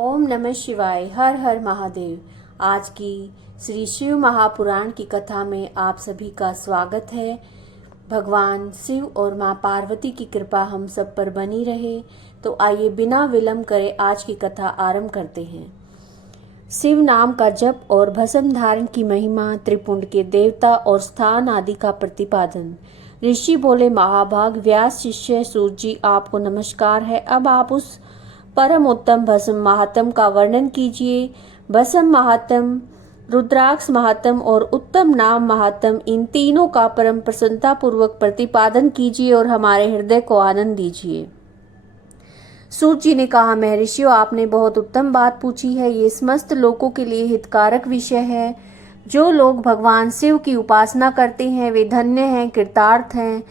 ओम नमः शिवाय। हर हर महादेव। आज की श्री शिव महापुराण की कथा में आप सभी का स्वागत है। भगवान शिव और माँ पार्वती की कृपा हम सब पर बनी रहे। तो आइए बिना विलंब करे आज की कथा आरंभ करते हैं। शिव नाम का जप और भस्म धारण की महिमा, त्रिपुंड के देवता और स्थान आदि का प्रतिपादन। ऋषि बोले, महाभाग व्यास शिष्य सूत जी, आपको नमस्कार है। अब आप उस परम उत्तम भस्म महात्म का वर्णन कीजिए। भस्म महात्म, रुद्राक्ष महात्म और उत्तम नाम महात्म, इन तीनों का परम प्रसन्नता पूर्वक प्रतिपादन कीजिए और हमारे हृदय को आनंद दीजिए। सूत जी ने कहा, महर्षियों, आपने बहुत उत्तम बात पूछी है। ये समस्त लोगों के लिए हितकारक विषय है। जो लोग भगवान शिव की उपासना करते हैं वे धन्य हैं, कृतार्थ हैं।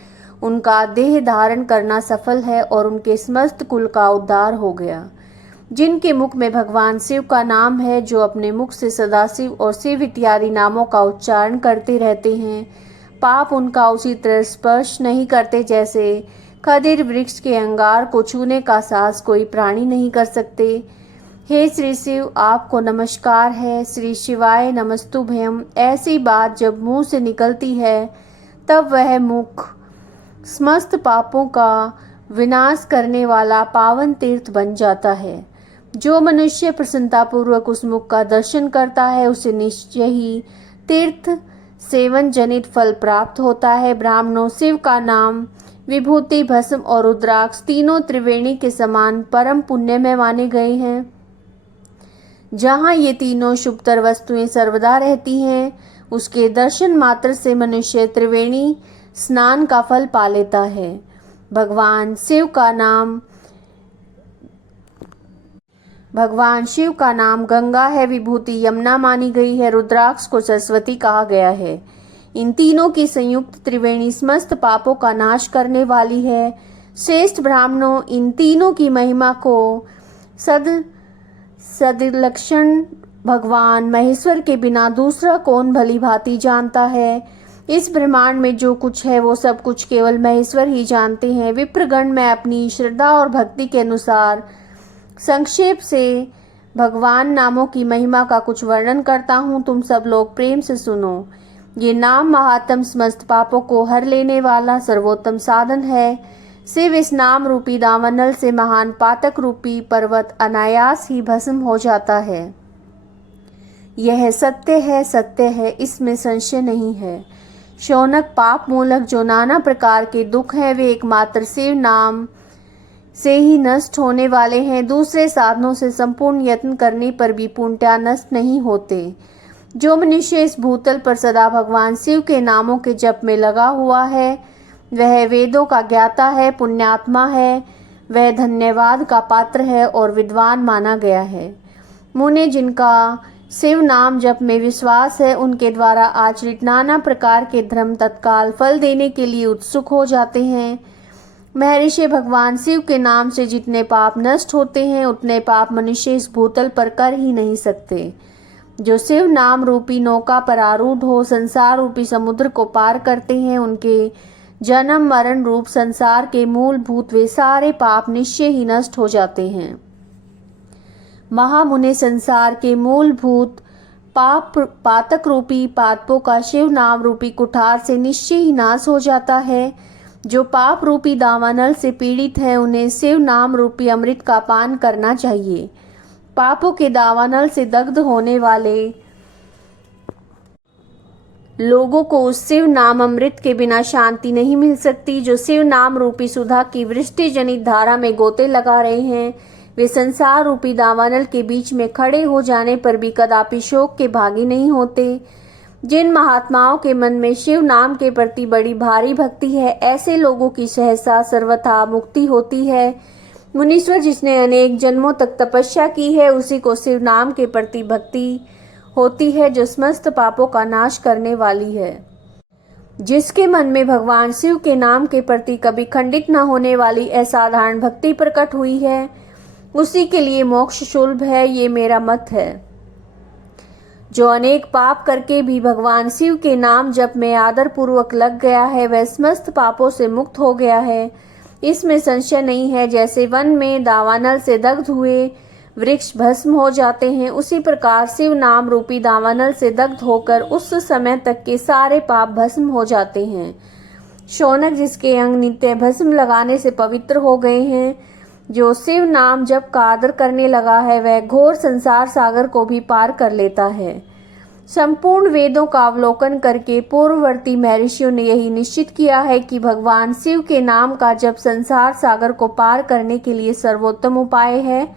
उनका देह धारण करना सफल है और उनके समस्त कुल का उद्धार हो गया। जिनके मुख में भगवान शिव का नाम है, जो अपने मुख से सदाशिव और शिव इत्यादि नामों का उच्चारण करते रहते हैं, पाप उनका उसी तरह स्पर्श नहीं करते जैसे खदिर वृक्ष के अंगार को छूने का साहस कोई प्राणी नहीं कर सकते। हे श्री शिव, आपको नमस्कार है। श्री शिवाय नमस्तुभ्यम। ऐसी बात जब मुंह से निकलती है तब वह मुख समस्त पापों का विनाश करने वाला पावन तीर्थ बन जाता है। जो मनुष्य प्रसन्नतापूर्वक उस मुख का दर्शन करता है उसे निश्चय ही तीर्थ सेवन जनित फल प्राप्त होता है। ब्राह्मणों, शिव का नाम, विभूति, भस्म और रुद्राक्ष तीनों त्रिवेणी के समान परम पुण्य में माने गए हैं। जहाँ ये तीनों शुभतर वस्तुएं सर्वदा रहती हैं, उसके दर्शन मात्र से मनुष्य त्रिवेणी स्नान का फल पा लेता है। भगवान शिव का नाम गंगा है, विभूति यमुना मानी गई है, रुद्राक्ष को सरस्वती कहा गया है। इन तीनों की संयुक्त त्रिवेणी समस्त पापों का नाश करने वाली है। श्रेष्ठ ब्राह्मणों, इन तीनों की महिमा को सदलक्षण भगवान महेश्वर के बिना दूसरा कौन भली भांति जानता है। इस ब्रह्मांड में जो कुछ है वो सब कुछ केवल महेश्वर ही जानते हैं। विप्रगण, मैं अपनी श्रद्धा और भक्ति के अनुसार संक्षेप से भगवान नामों की महिमा का कुछ वर्णन करता हूँ। तुम सब लोग प्रेम से सुनो। ये नाम महात्म समस्त पापों को हर लेने वाला सर्वोत्तम साधन है। शिव इस नाम रूपी दावानल से महान पातक रूपी पर्वत अनायास ही भस्म हो जाता है। यह सत्य है, इसमें संशय नहीं है। शौनक, पाप मूलक जो नाना प्रकार के दुख हैं वे एकमात्र शिव नाम से ही नष्ट होने वाले हैं। दूसरे साधनों से संपूर्ण यत्न करने पर भी पूर्णतया नष्ट नहीं होते। जो मनुष्य इस भूतल पर सदा भगवान शिव के नामों के जप में लगा हुआ है वह वेदों का ज्ञाता है, पुण्यात्मा है, वह धन्यवाद का पात्र है और विद्वान माना गया है। मुने, जिनका शिव नाम जप में विश्वास है, उनके द्वारा आचरित नाना प्रकार के धर्म तत्काल फल देने के लिए उत्सुक हो जाते हैं। महर्षि, भगवान शिव के नाम से जितने पाप नष्ट होते हैं उतने पाप मनुष्य इस भूतल पर कर ही नहीं सकते। जो शिव नाम रूपी नौका पर आरूढ़ हो संसार रूपी समुद्र को पार करते हैं, उनके जन्म मरण रूप संसार के मूलभूत वे सारे पाप निश्चय ही नष्ट हो जाते हैं। महामुने, संसार के मूलभूत पातक रूपी पापों का शिव नाम रूपी कुठार से निश्चय ही नाश हो जाता है। जो पाप रूपी दावानल से पीड़ित है उन्हें शिव नाम रूपी अमृत का पान करना चाहिए। पापों के दावानल से दग्ध होने वाले लोगों को उस शिव नाम अमृत के बिना शांति नहीं मिल सकती। जो शिव नाम रूपी सुधा की वृष्टि जनित धारा में गोते लगा रहे हैं वे संसार रूपी दावानल के बीच में खड़े हो जाने पर भी कदापि शोक के भागी नहीं होते। जिन महात्माओं के मन में शिव नाम के प्रति बड़ी भारी भक्ति है ऐसे लोगों की सहसा सर्वथा मुक्ति होती है। मुनीश्वर, जिसने अनेक जन्मों तक तपस्या की है उसी को शिव नाम के प्रति भक्ति होती है जो समस्त पापों का नाश करने वाली है। जिसके मन में भगवान शिव के नाम के प्रति कभी खंडित न होने वाली असाधारण भक्ति प्रकट हुई है उसी के लिए मोक्ष सुलभ है, ये मेरा मत है। जो अनेक पाप करके भी भगवान शिव के नाम जप में आदर पूर्वक लग गया है वह समस्त पापों से मुक्त हो गया है, इसमें संशय नहीं है। जैसे वन में दावानल से दग्ध हुए वृक्ष भस्म हो जाते हैं, उसी प्रकार शिव नाम रूपी दावानल से दग्ध होकर उस समय तक के सारे पाप भस्म हो जाते हैं। शौनक जिसके अंग नित्य भस्म लगाने से पवित्र हो गए हैं, जो शिव नाम जप का आदर करने लगा है, वह घोर संसार सागर को भी पार कर लेता है। संपूर्ण वेदों का अवलोकन करके पूर्ववर्ती महर्षियों ने यही निश्चित किया है कि भगवान शिव के नाम का जप संसार सागर को पार करने के लिए सर्वोत्तम उपाय है।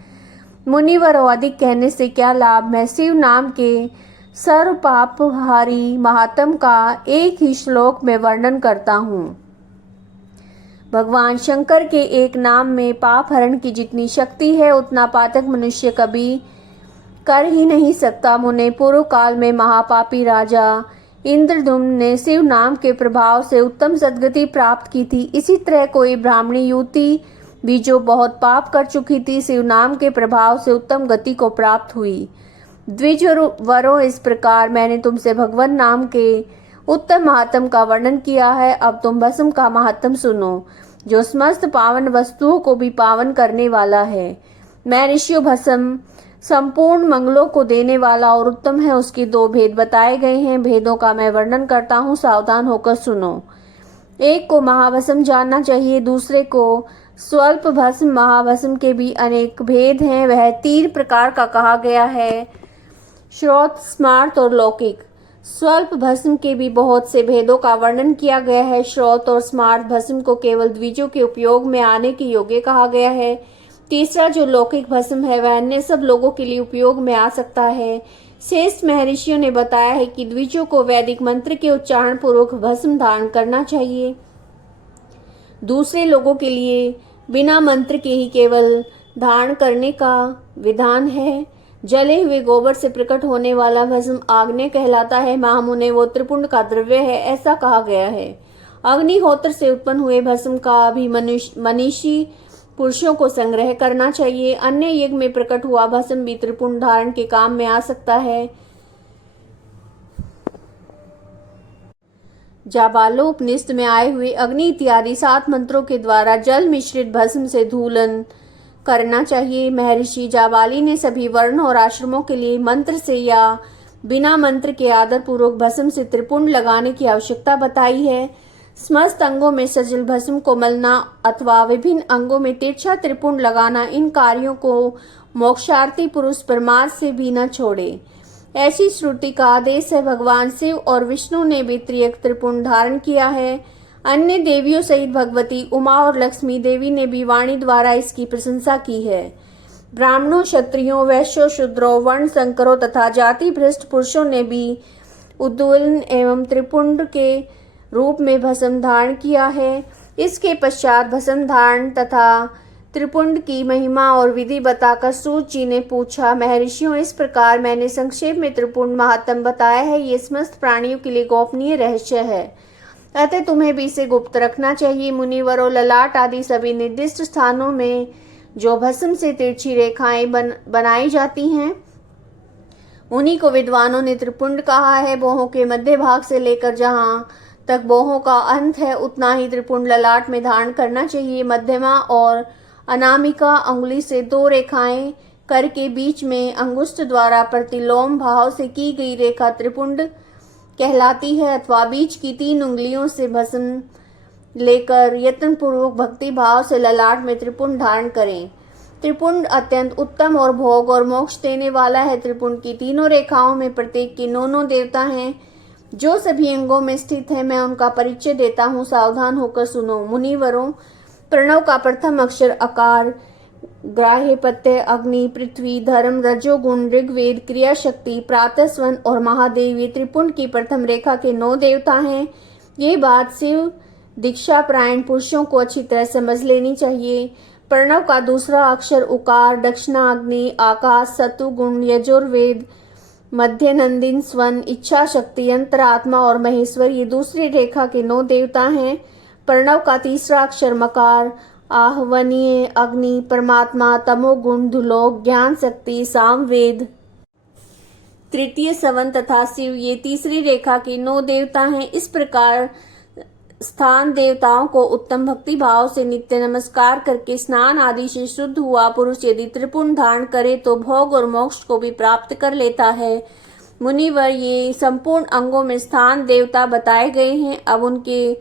मुनिवरों, अधिक कहने से क्या लाभ। मैं शिव नाम के सर्व पापहारी महात्म का एक ही श्लोक में वर्णन करता हूँ। भगवान शंकर के एक नाम में पाप हरण की जितनी शक्ति है, उतना पातक मनुष्य कभी कर ही नहीं सकता। मुने, पूर्व काल में महापापी राजा इंद्रद्युम्न ने शिव नाम के प्रभाव से उत्तम सद्गति प्राप्त की थी। इसी तरह कोई ब्राह्मणी युवती भी जो बहुत पाप कर चुकी थी, शिव नाम के प्रभाव से उत्तम गति को प्राप्त हुई। द्विजवरों, इस प्रकार मैंने तुमसे भगवान नाम के उत्तम महात्म का वर्णन किया है। अब तुम भस्म का महात्म सुनो, जो समस्त पावन वस्तुओं को भी पावन करने वाला है। मैं ऋषियों, भस्म संपूर्ण मंगलों को देने वाला और उत्तम है। उसके दो भेद बताए गए हैं, भेदों का मैं वर्णन करता हूँ, सावधान होकर सुनो। एक को महाभस्म जानना चाहिए, दूसरे को स्वल्प भस्म। महाभस्म के भी अनेक भेद हैं। वह 3 प्रकार का कहा गया है, श्रोत, स्मार्त और लौकिक। स्वल्प भस्म के भी बहुत से भेदों का वर्णन किया गया है। श्रोत और स्मार्त भस्म को केवल द्विजों के उपयोग में आने के योग्य कहा गया है। तीसरा जो लौकिक भस्म है, वह अन्य सब लोगों के लिए उपयोग में आ सकता है। श्रेष्ठ महर्षियों ने बताया है कि द्विजों को वैदिक मंत्र के उच्चारण पूर्वक भस्म धारण करना चाहिए। दूसरे लोगों के लिए बिना मंत्र के ही केवल धारण करने का विधान है। जले हुए गोबर से प्रकट होने वाला भस्म आग्नेय कहलाता है। महामुने, वो त्रिपुंड का द्रव्य है, ऐसा कहा गया है। अग्निहोत्र से उत्पन्न हुए भस्म का भी मनीषी पुरुषों को संग्रह करना चाहिए। अन्य यज्ञ में प्रकट हुआ भस्म भी त्रिपुंड धारण के काम में आ सकता है। जाबालोपनिषद में आए हुए अग्नि इत्यादि 7 मंत्रों के द्वारा जल मिश्रित भस्म से धूलन करना चाहिए। महर्षि जाबाली ने सभी वर्ण और आश्रमों के लिए मंत्र से या बिना मंत्र के आदर पूर्वक भस्म से त्रिपुंड लगाने की आवश्यकता बताई है। समस्त अंगों में सजल भस्म को मलना अथवा विभिन्न अंगों में तिरछा त्रिपुंड लगाना, इन कार्यों को मोक्षार्थी पुरुष परमार्थ से भी न छोड़े, ऐसी श्रुति का आदेश है। भगवान शिव और विष्णु ने भी त्रिपुंड धारण किया है। अन्य देवियों सहित भगवती उमा और लक्ष्मी देवी ने भी वाणी द्वारा इसकी प्रशंसा की है। ब्राह्मणों, क्षत्रियों, वैश्यों, शूद्रों, वर्ण संकरों तथा जाति भ्रष्ट पुरुषों ने भी उद्दोलन एवं त्रिपुंड के रूप में भस्म धारण किया है। इसके पश्चात भस्म धारण तथा त्रिपुंड की महिमा और विधि बताकर सूत जी ने पूछा, महर्षियों, इस प्रकार मैंने संक्षेप में त्रिपुंड महात्म बताया है। ये समस्त प्राणियों के लिए गोपनीय रहस्य है, अतः तुम्हें भी इसे गुप्त रखना चाहिए। मुनिवरों, ललाट आदि सभी निर्दिष्ट स्थानों में जो भस्म से तिरछी रेखाएं बनाई जाती हैं, उन्हीं को विद्वानों ने त्रिपुंड कहा है। बोहों के मध्य भाग से लेकर जहाँ तक बोहों का अंत है, उतना ही त्रिपुंड ललाट में धारण करना चाहिए। मध्यमा और अनामिका अंगुली से 2 रेखाएं करके बीच में अंगुष्ठ द्वारा प्रतिलोम भाव से की गई रेखा त्रिपुंड कहलाती है, अथवा बीच की 3 उंगलियों से भस्म लेकर यत्न पूर्वक भक्ति भाव से ललाट में त्रिपुंड धारण करें। त्रिपुंड अत्यंत उत्तम और भोग और मोक्ष देने वाला है। त्रिपुंड की 3 रेखाओं में प्रत्येक के 9 देवता हैं, जो सभी अंगों में स्थित है। मैं उनका परिचय देता हूँ, सावधान होकर सुनो। मुनिवरों, प्रणव का प्रथम अक्षर अकार, ग्राह्य प्रत्यय अग्नि, पृथ्वी, धर्म, रजोगुण, ऋग्वेद, क्रिया शक्ति, प्रातः स्वन और महादेव, ये त्रिपुंड की प्रथम रेखा के 9 देवता हैं। ये बात शिव दीक्षा प्रायण पुरुषों को अच्छी तरह समझ लेनी चाहिए। प्रणव का दूसरा अक्षर उकार, दक्षिणाग्नि, आकाश, सतुगुण, यजुर्वेद, मध्य नंदिन, स्वन, इच्छा शक्ति, अंतरात्मा और महेश्वर, ये दूसरी रेखा के 9 देवता हैं। प्रणव का तीसरा अक्षर मकार, आहवनीय, अग्नि, परमात्मा, तमोगुण, धुलोक, ज्ञान शक्ति, सामवेद, तृतीय सवन तथा शिव, ये तीसरी रेखा के 9 देवता हैं। इस प्रकार स्थान देवताओं को उत्तम भक्ति भाव से नित्य नमस्कार करके स्नान आदि से शुद्ध हुआ पुरुष यदि त्रिपुंड धारण करे तो भोग और मोक्ष को भी प्राप्त कर लेता है। मुनिवर, ये संपूर्ण अंगों में स्थान देवता बताए गए हैं। अब उनके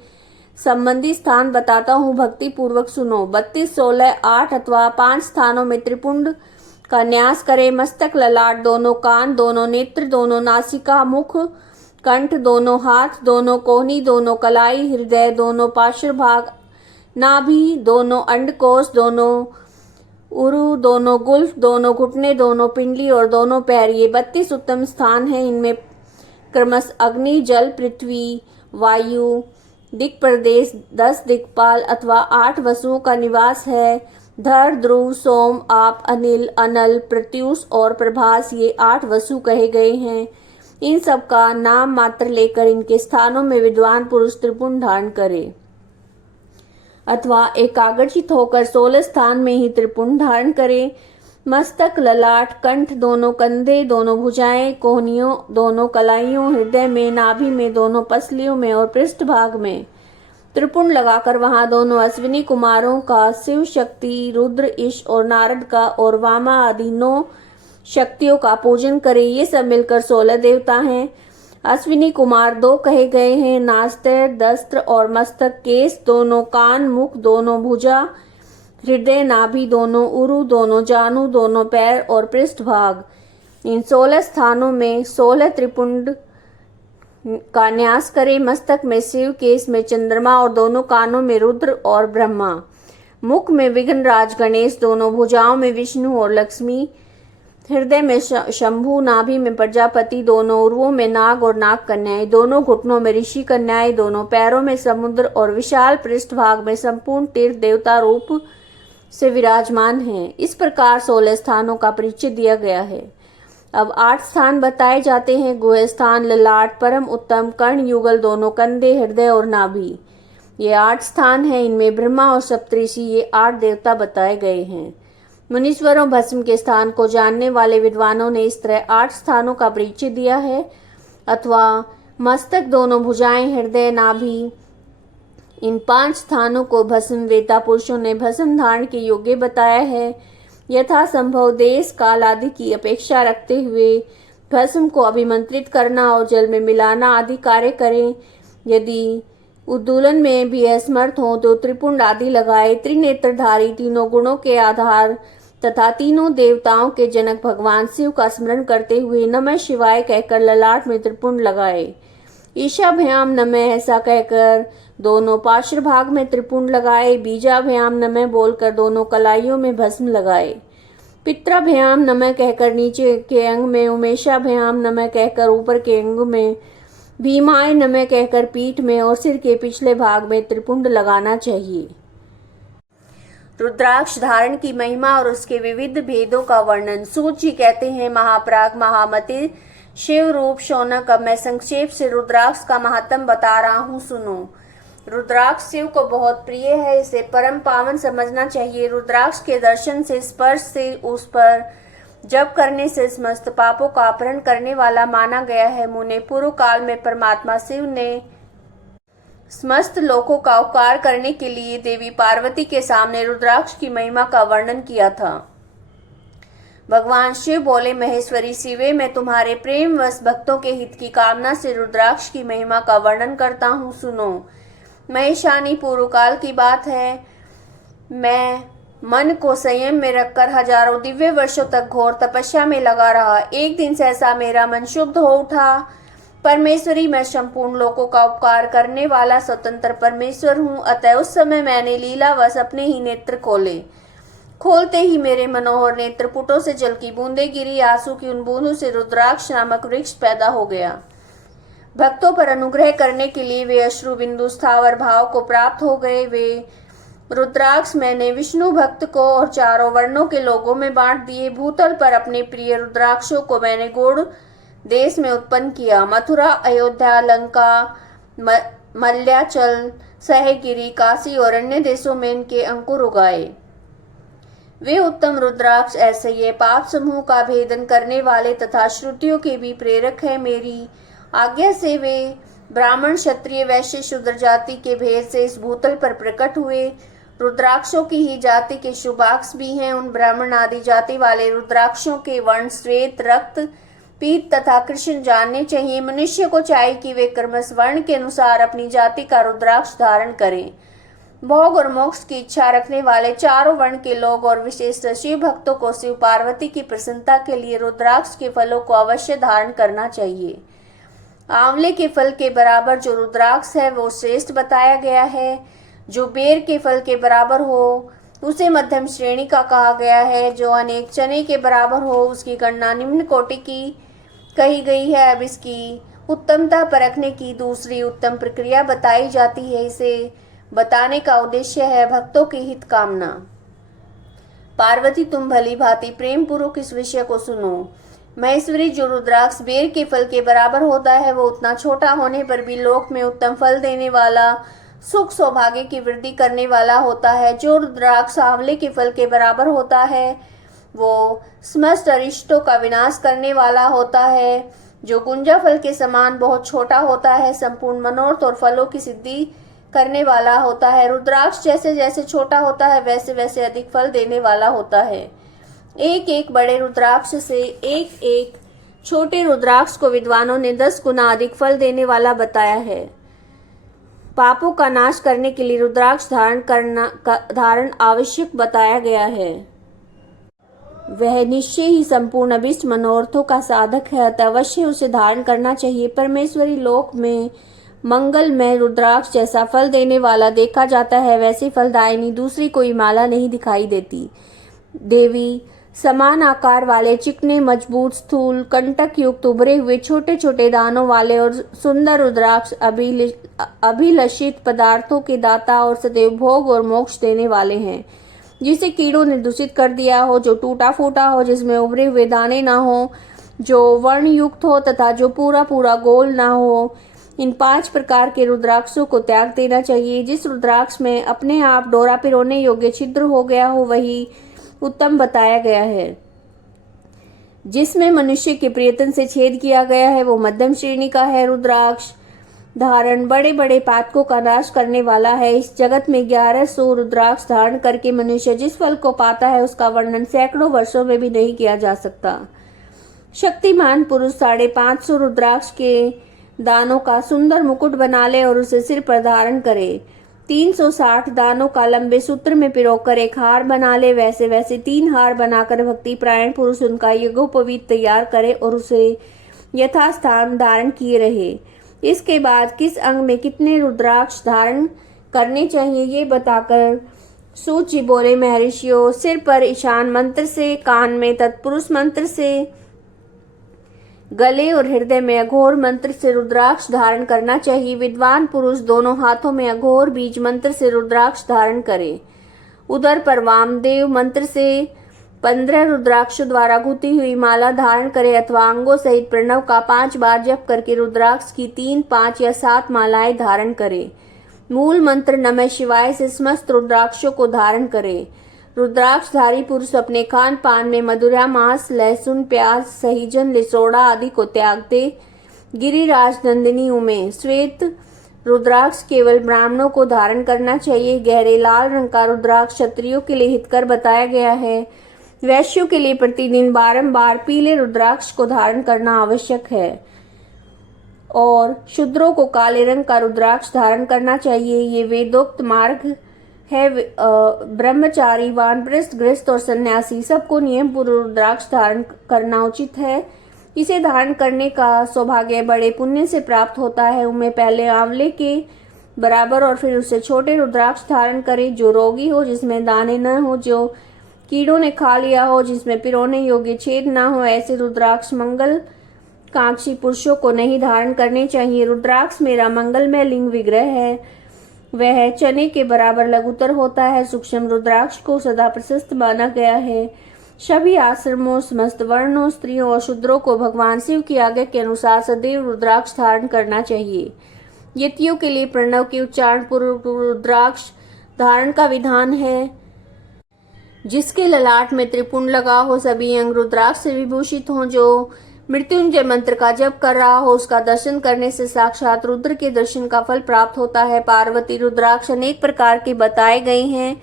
संबंधी स्थान बताता हूँ, भक्ति पूर्वक सुनो। 32, 16, 8 अथवा 5 स्थानों में त्रिपुंड का न्यास करे। मस्तक, ललाट, दोनों कान, दोनों नेत्र, दोनों नासिका, मुख, कंठ, दोनों हाथ, दोनों कोहनी, दोनों कलाई, हृदय, दोनों पार्श्वभाग, नाभि, दोनों अंडकोश, दोनों उरु, दोनों गुल्फ, दोनों घुटने, दोनों पिंडली और दोनों पैर, ये 32 उत्तम स्थान हैं। इनमें क्रमश अग्नि, जल, पृथ्वी, वायु, दिक् प्रदेश, 10 दिक्पाल अथवा 8 वसुओं का निवास है। धर, ध्रुव, सोम, आप, अनिल, अनल, प्रत्यूष और प्रभास, ये 8 वसु कहे गए हैं। इन सब का नाम मात्र लेकर इनके स्थानों में विद्वान पुरुष त्रिपुंड धारण करे अथवा एकाग्रचित होकर 16 स्थान में ही त्रिपुंड धारण करे। मस्तक, ललाट, कंठ, दोनों कंधे, दोनों भुजाएं, कोहनियों, दोनों कलाइयों, हृदय में, नाभि में, दोनों पसलियों में और पृष्ठभाग में त्रिपुंड लगाकर वहां दोनों अश्विनी कुमारों का, शिव शक्ति, रुद्र, ईश और नारद का और वामा आदि 9 शक्तियों का पूजन करे। ये सब मिलकर 16 देवता हैं। अश्विनी कुमार 2 कहे गए हैं, नास्ते, दस्त्र और मस्तक, केस, दोनों कान, मुख, दोनों भुजा, हृदय, नाभि, दोनों उरु, दोनों जानु, दोनों पैर और पृष्ठभाग। इन 16 स्थानों में 16 त्रिपुंड का न्यास करे। मस्तक में शिव, केस में चंद्रमा और दोनों कानों में रुद्र और ब्रह्मा, मुख में विघ्नराज गणेश, दोनों भुजाओं में विष्णु और लक्ष्मी, हृदय में शंभु, नाभि में प्रजापति, दोनों उर्वों में नाग और नाग कन्याएं, दोनों घुटनों में ऋषि कन्याएं, दोनों पैरों में समुद्र और विशाल पृष्ठभाग में संपूर्ण तीर्थ देवता रूप से विराजमान हैं। इस प्रकार 16 स्थानों का परिचय दिया गया है। अब 8 स्थान बताए जाते हैं। गुह स्थान, ललाट, परम उत्तम, कर्ण युगल, दोनों कंधे, हृदय और नाभि, ये 8 स्थान हैं। इनमें ब्रह्मा और सप्तऋषि, ये 8 देवता बताए गए हैं। मुनीश्वरों, भस्म के स्थान को जानने वाले विद्वानों ने इस तरह 8 स्थानों का परिचय दिया है। अथवा मस्तक, दोनों भुजाएं, हृदय, नाभि, इन 5 स्थानों को भस्म वेता पुरुषों ने भस्म धारण के योग्य बताया है। यथा संभव देश काल आदि की अपेक्षा रखते हुए भस्म को अभिमंत्रित करना और जल में मिलाना आदि कार्य करें। यदि उद्दूलन में भी असमर्थ हो तो त्रिपुंड आदि लगाए। त्रिनेत्रधारी, तीनों गुणों के आधार तथा तीनों देवताओं के जनक भगवान शिव का स्मरण करते हुए नमः शिवाय कहकर ललाट में त्रिपुंड लगाए। ईशाभ्याम नमः ऐसा कहकर दोनों पार्श्वभाग में त्रिपुंड लगाए। बीजाभ्याम नमः बोलकर दोनों कलाइयों में भस्म लगाए। पित्राभ्याम नमः कहकर नीचे के अंग में, उमेशाभ्याम नमः कहकर ऊपर के अंग में, भीमाय नमः कहकर पीठ में और सिर के पिछले भाग में त्रिपुंड लगाना चाहिए। रुद्राक्ष धारण की महिमा और उसके विविध भेदों का वर्णन। सूत जी कहते हैं, महाप्राग महामते शिव रूप शौनक। अब मैं संक्षेप से रुद्राक्ष का महात्म बता रहा हूँ, सुनो। रुद्राक्ष शिव को बहुत प्रिय है, इसे परम पावन समझना चाहिए। रुद्राक्ष के दर्शन से, स्पर्श से, उस पर जप करने से समस्त पापों का अपहरण करने वाला माना गया है। मुने, पूर्व काल में परमात्मा शिव ने समस्त लोकों का उपकार करने के लिए देवी पार्वती के सामने रुद्राक्ष की महिमा का वर्णन किया था। भगवान शिव बोले, महेश्वरी शिवे, मैं तुम्हारे प्रेमवश भक्तों के हित की कामना से रुद्राक्ष की महिमा का वर्णन करता हूँ, सुनो। महेशानी, पूर्व काल की बात है। मैं मन को संयम में रखकर हजारों दिव्य वर्षों तक घोर तपस्या में लगा रहा। एक दिन सहसा मेरा मन शुद्ध हो उठा। परमेश्वरी, मैं संपूर्ण लोकों का उपकार करने वाला स्वतंत्र परमेश्वर हूँ। अतः उस समय मैंने लीलावश अपने ही नेत्र खोले। खोलते ही मेरे मनोहर नेत्रपुटों से जल की बूंदें गिरी। आंसू की उन बूंदों से रुद्राक्ष नामक वृक्ष पैदा हो गया। भक्तों पर अनुग्रह करने के लिए वे अश्रु बिंदु स्थावर भाव को प्राप्त हो गए। वे रुद्राक्ष मैंने विष्णु भक्त को और चारों वर्णों के लोगों में बांट दिए। भूतल पर अपने प्रिय रुद्राक्षों को मैंने गौड़ देश में उत्पन्न किया। मथुरा, अयोध्या, लंका, मल्याचल, सहगिरी, काशी और अन्य देशों में इनके अंकुर उगाए। वे उत्तम रुद्राक्ष ऐसे ये पाप समूह का भेदन करने वाले तथा श्रुतियों के भी प्रेरक है। मेरी आज्ञा से वे ब्राह्मण, क्षत्रिय, वैश्य, शूद्र जाति के भेद से इस भूतल पर प्रकट हुए। रुद्राक्षों की ही जाति के शुभाक्ष भी हैं। उन ब्राह्मण आदि जाति वाले रुद्राक्षों के वर्ण श्वेत, रक्त, पीत तथा कृष्ण जानने चाहिए। मनुष्य को चाहिए कि वे क्रमश वर्ण के अनुसार अपनी जाति का रुद्राक्ष धारण करें। भोग और मोक्ष की इच्छा रखने वाले चारों वर्ण के लोग और विशेष शिव भक्तों को शिव पार्वती की प्रसन्नता के लिए रुद्राक्ष के फलों को अवश्य धारण करना चाहिए। आंवले के फल के बराबर जो रुद्राक्ष है वो श्रेष्ठ बताया गया है। जो बेर के फल के बराबर हो उसे मध्यम श्रेणी का कहा गया है। जो अनेक चने के बराबर हो उसकी गणना निम्न कोटि की कही गई है। अब इसकी उत्तमता परखने की दूसरी उत्तम प्रक्रिया बताई जाती है। इसे बताने का उद्देश्य है भक्तों की हित कामना। पार्वती, तुम भली भांति प्रेम पूर्वक इस विषय को सुनो। महेश्वरी, जो रुद्राक्ष बेर के फल के बराबर होता है वो उतना छोटा होने पर भी लोक में उत्तम फल देने वाला, सुख सौभाग्य की वृद्धि करने वाला होता है। जो रुद्राक्ष आंवले के फल के बराबर होता है वो समस्त अरिष्टों का विनाश करने वाला होता है। जो गुंजा फल के समान बहुत छोटा होता है संपूर्ण मनोरथ और फलों की सिद्धि करने वाला होता है। रुद्राक्ष जैसे जैसे छोटा होता है वैसे वैसे अधिक फल देने वाला होता है। एक एक बड़े रुद्राक्ष से एक एक छोटे रुद्राक्ष को विद्वानों ने 10 गुना अधिक फल देने वाला बताया है। पापों का नाश करने के लिए रुद्राक्ष धारण आवश्यक बताया गया है। वह निश्चय ही संपूर्ण अभीष्ट मनोरथों का साधक है, अतः अवश्य उसे धारण करना चाहिए। परमेश्वरी लोक में मंगल में रुद्राक्ष जैसा फल देने वाला देखा जाता है वैसे फलदायिनी दूसरी कोई माला नहीं दिखाई देती। देवी, समान आकार वाले, चिकने, मजबूत, स्थूल, कंटक युक्त, उभरे हुए छोटे छोटे दानों वाले और सुंदर रुद्राक्ष अभिलषित पदार्थों के दाता और सदैव भोग और मोक्ष देने वाले हैं। जिसे कीड़ों ने दूषित कर दिया हो, जो टूटा फूटा हो, जिसमें उभरे हुए दाने ना हो, जो वर्ण युक्त हो तथा जो पूरा पूरा गोल ना हो, इन 5 प्रकार के रुद्राक्षों को त्याग देना चाहिए। जिस रुद्राक्ष में अपने आप डोरा पिरोने योग्य छिद्र हो गया हो वही उत्तम बताया गया है। जिसमें मनुष्य के प्रयत्न से छेद किया गया है वो मध्यम श्रेणी का है। रुद्राक्ष धारण बड़े बड़े पातकों का नाश करने वाला है। इस जगत में 1100 रुद्राक्ष धारण करके मनुष्य जिस फल को पाता है उसका वर्णन सैकड़ों वर्षों में भी नहीं किया जा सकता। शक्तिमान पुरुष 550 रुद्राक्ष के दानों का सुंदर मुकुट बना ले और उसे सिर पर धारण करे। 360 दानों का लंबे सूत्र में पिरोकर एक हार बना ले। वैसे वैसे 3 हार बनाकर भक्ति प्रायण पुरुष उनका यज्ञोपवीत तैयार करे और उसे यथास्थान धारण किए रहे। इसके बाद किस अंग में कितने रुद्राक्ष धारण करने चाहिए ये बताकर सूची बोले, महर्षियों, सिर पर ईशान मंत्र से, कान में तत्पुरुष मंत्र से, गले और हृदय में अघोर मंत्र से रुद्राक्ष धारण करना चाहिए। विद्वान पुरुष दोनों हाथों में अघोर बीज मंत्र से रुद्राक्ष धारण करे। उदर पर वामदेव मंत्र से 15 रुद्राक्षों द्वारा गुथी हुई माला धारण करे अथवा अंगों सहित प्रणव का 5 बार जप करके रुद्राक्ष की 3, 5 या 7 मालाएं धारण करे। मूल मंत्र नमः शिवाय से समस्त रुद्राक्षों को धारण करे। रुद्राक्षधारी पुरुष अपने खान पान में मधुरा, मांस, लहसुन, प्याज, सहीजन, लिसोड़ा आदि को त्याग दे। गिरिराज नंदिनी उमे श्वेत रुद्राक्ष केवल ब्राह्मणों को धारण करना चाहिए। गहरे लाल रंग का रुद्राक्ष क्षत्रियों के लिए हितकर बताया गया है। वैश्यों के लिए प्रतिदिन बारंबार पीले रुद्राक्ष को धारण करना आवश्यक है और शूद्रों को काले रंग का रुद्राक्ष धारण करना चाहिए। ये वेदोक्त मार्ग है। ब्रह्मचारी, वानप्रस्थ, गृहस्थ और सन्यासी सबको नियम पूर्वक रुद्राक्ष धारण करना उचित है। इसे धारण करने का सौभाग्य बड़े पुण्य से प्राप्त होता है। उनमें पहले आंवले के बराबर और फिर उससे छोटे रुद्राक्ष धारण करे। जो रोगी हो, जिसमें दाने न हो, जो कीड़ों ने खा लिया हो, जिसमें पिरोने योग्य छेद न हो, ऐसे रुद्राक्ष मंगल कांक्षी पुरुषों को नहीं धारण करने चाहिए। रुद्राक्ष मेरा मंगलमय लिंग विग्रह है। वह चने के बराबर लघुतर होता है। सूक्ष्म रुद्राक्ष को सदा प्रशस्त माना गया है। सभी आश्रमों, समस्त वर्णों, स्त्रियों और शूद्रों को भगवान शिव की आज्ञा के अनुसार सदैव रुद्राक्ष धारण करना चाहिए। यतियों के लिए प्रणव के उच्चारण पूर्वक रुद्राक्ष धारण का विधान है। जिसके ललाट में त्रिपुंड लगा हो, सभी अंग रुद्राक्ष से विभूषित हों, जो मृत्युंजय मंत्र का जप कर रहा हो उसका दर्शन करने से साक्षात रुद्र के दर्शन का फल प्राप्त होता है। पार्वती रुद्राक्ष अनेक प्रकार के बताए गए हैं।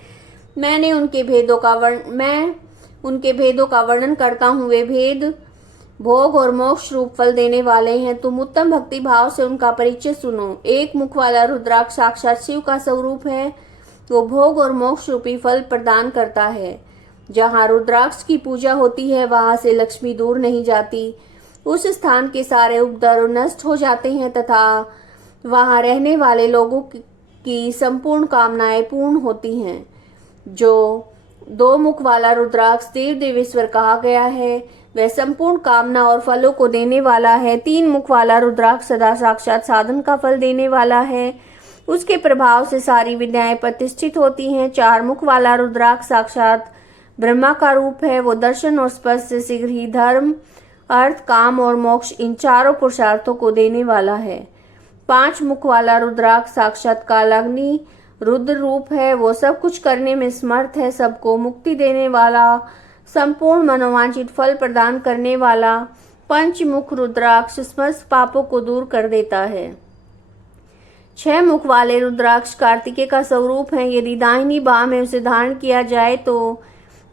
मैं उनके भेदों का वर्णन करता हूँ। वे भेद भोग और मोक्ष रूप फल देने वाले हैं। तुम उत्तम भक्ति भाव से उनका परिचय सुनो। एक मुख वाला रुद्राक्ष साक्षात शिव का स्वरूप है। वो भोग और मोक्ष रूपी फल प्रदान करता है। जहाँ रुद्राक्ष की पूजा होती है वहां से लक्ष्मी दूर नहीं जाती। उस स्थान के सारे उपद्रव नष्ट हो जाते हैं तथा वहां रहने वाले लोगों की संपूर्ण कामनाएं पूर्ण होती हैं। जो दो मुख वाला रुद्राक्ष देव देवेश्वर कहा गया है वह संपूर्ण कामना और फलों को देने वाला है। तीन मुख वाला रुद्राक्ष सदा साक्षात साधन का फल देने वाला है। उसके प्रभाव से सारी विद्याएं प्रतिष्ठित होती हैं। चार मुख वाला रुद्राक्ष साक्षात ब्रह्मा का रूप है। वो दर्शन और स्पर्श से शीघ्र ही धर्म अर्थ काम और मोक्ष इन चारों पुरुषार्थों को देने वाला है। पांच मुख वाला रुद्राक्ष साक्षात कालाग्नि रुद्र रूप है। वो सब कुछ करने में समर्थ है। सबको मुक्ति देने वाला, संपूर्ण मनोवांछित फल प्रदान करने वाला। पंचमुख रुद्राक्ष समस्त पापों को दूर कर देता है। छह मुख वाले रुद्राक्ष कार्तिकेय का स्वरूप है। यदि दाहिनी बाह में उसे धारण किया जाए तो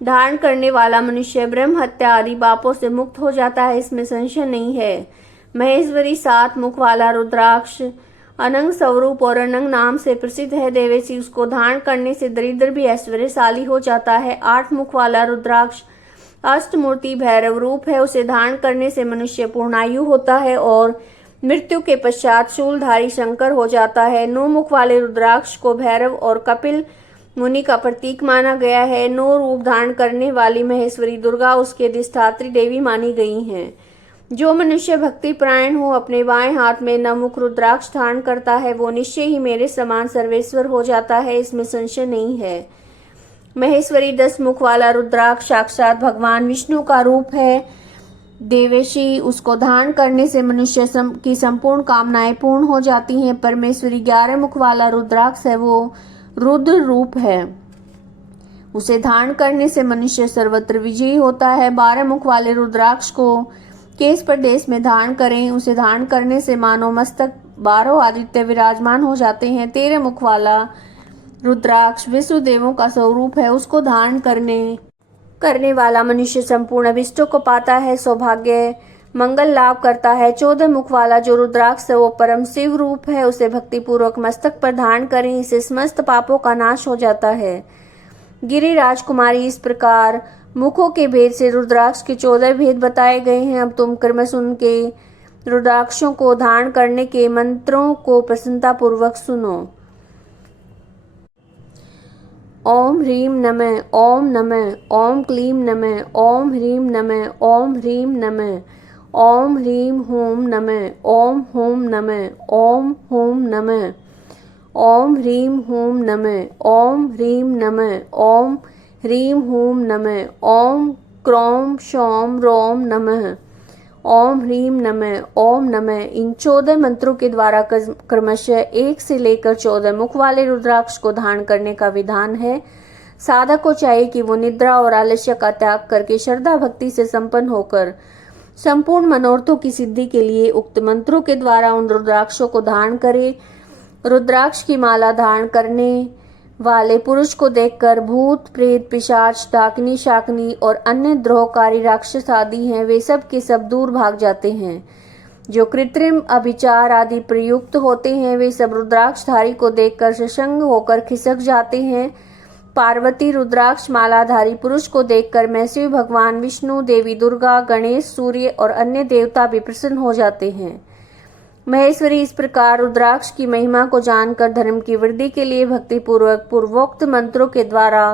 धारण करने वाला मनुष्य ब्रह्म हत्या आदि पापों से मुक्त हो जाता है, इसमें संशय नहीं है। महेश्वरी सात मुख वाला रुद्राक्ष अनंग स्वरूप और अनंग नाम से प्रसिद्ध है। देवेशी उसको धारण करने से दरिद्र भी ऐश्वर्यशाली हो जाता है। आठ मुख वाला रुद्राक्ष अष्टमूर्ति भैरव रूप है। उसे धारण करने से मनुष्य पूर्णायु होता है और मृत्यु के पश्चात शूलधारी शंकर हो जाता है। नौ मुख वाले रुद्राक्ष को भैरव और कपिल मुनि का प्रतीक माना गया है। नौ रूप धारण करने वाली महेश्वरी दुर्गा उसके अधिष्ठात्री देवी मानी गई हैं। जो मनुष्य भक्ति परायण हो अपने बाएं हाथ में नवमुख रुद्राक्ष धारण करता है वो निश्चय ही मेरे समान सर्वेश्वर हो जाता है, इसमें संशय नहीं है। महेश्वरी 10 मुख वाला रुद्राक्ष साक्षात भगवान विष्णु का रूप है। देवेशी उसको धारण करने से मनुष्य की संपूर्ण कामनाएं पूर्ण हो जाती हैं। परमेश्वरी 11 मुख वाला रुद्राक्ष है। वो रुद्र रूप है। उसे धारण करने से मनुष्य सर्वत्र विजयी होता है। 12 मुख वाले रुद्राक्ष को केश प्रदेश में धारण करें। उसे धारण करने से मानो मस्तक 12 आदित्य विराजमान हो जाते हैं। 13 मुख वाला रुद्राक्ष विष्णु देवों का स्वरूप है। उसको धारण करने वाला मनुष्य संपूर्ण अभिष्टों को पाता है, सौभाग्य मंगल लाभ करता है। 14 मुख वाला जो रुद्राक्ष है वो परम शिव रूप है। उसे भक्ति पूर्वक मस्तक पर धारण करें, इससे समस्त पापों का नाश हो जाता है। गिरिराज कुमारी इस प्रकार मुखों के भेद से रुद्राक्ष के 14 भेद बताए गए हैं। अब तुम क्रमश उनके रुद्राक्षों को धारण करने के मंत्रों को प्रसन्नता पूर्वक सुनो। ओम ह्रीम नमः, ओम नमः, ओम क्लीम नमः, ओम ह्रीम नमः, ओम ह्रीम नमः, ओम ह्रीम हूम नमः, ओम हूम नमः, ओम हूम नमः, ओम ह्रीम हूम नमः, ओम ह्रीम नमः, ओम ह्रीम हूम नमः, ओम क्रोम शोम रोम नमः, ओम ह्रीम नमः, ओम नमः। इन 14 मंत्रों के द्वारा क्रमशः 1 से लेकर 14 मुख वाले रुद्राक्ष को धारण करने का विधान है। साधक को चाहिए कि वो निद्रा और आलस्य का त्याग करके श्रद्धा भक्ति से संपन्न होकर संपूर्ण मनोरथों की सिद्धि के लिए उक्त मंत्रों के द्वारा उन रुद्राक्षों को धारण करे। रुद्राक्ष की माला धारण करने वाले पुरुष को देखकर भूत प्रेत पिशाच डाकिनी शाकिनी और अन्य द्रोहकारी राक्षस आदि हैं वे सब के सब दूर भाग जाते हैं। जो कृत्रिम अभिचार आदि प्रयुक्त होते हैं वे सब रुद्राक्षधारी को देखकर सशंग होकर खिसक जाते हैं। पार्वती रुद्राक्ष मालाधारी पुरुष को देखकर मैं शिव भगवान विष्णु देवी दुर्गा गणेश सूर्य और अन्य देवता भी प्रसन्न हो जाते हैं। महेश्वरी इस प्रकार रुद्राक्ष की महिमा को जानकर धर्म की वृद्धि के लिए भक्ति पूर्वक पूर्वोक्त मंत्रों के द्वारा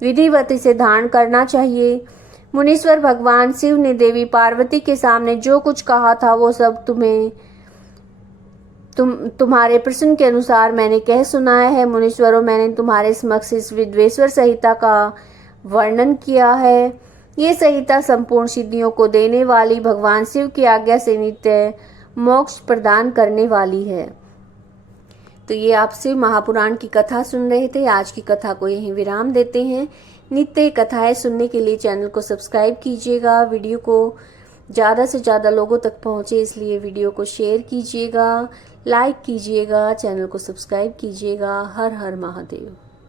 विधिवत इसे धारण करना चाहिए। मुनीश्वर भगवान शिव ने देवी पार्वती के सामने जो कुछ कहा था वो सब तुम्हारे प्रश्न के अनुसार मैंने कह सुनाया है। मुनीश्वरों, मैंने तुम्हारे समक्ष इस विद्वेश्वर संहिता का वर्णन किया है। ये संहिता संपूर्ण सिद्धियों को देने वाली भगवान शिव की आज्ञा से नित्य मोक्ष प्रदान करने वाली है। तो ये आप शिव महापुराण की कथा सुन रहे थे। आज की कथा को यहीं विराम देते हैं। नित्य कथाएं सुनने के लिए चैनल को सब्सक्राइब कीजिएगा। वीडियो को ज़्यादा से ज़्यादा लोगों तक पहुँचे, इसलिए वीडियो को शेयर कीजिएगा, लाइक कीजिएगा, चैनल को सब्सक्राइब कीजिएगा। हर हर महादेव।